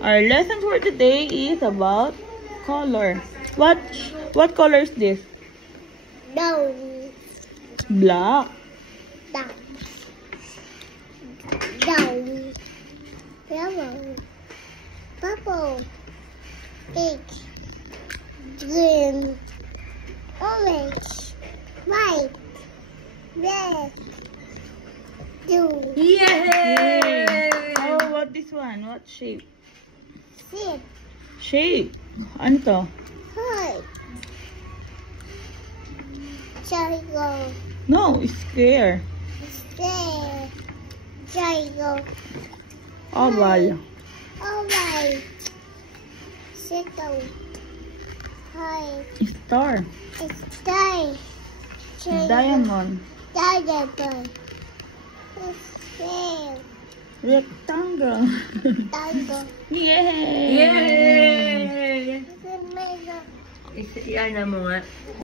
Our lesson for today is about color. What color is this? Brown. Black. Black. Brown. Yellow. Purple. Pink. Green. Orange. White. Red. Blue. Yay! How about this one? What shape? Six. Shape. Ano to? Heart. Triangle. No, square. Square. Triangle. Oval. Oval. Circle. Heart. Star. Star. Diamond. Diamond. Square. Rectangle. Tango. Yay! Yay! Mega. Iyan na mo nga.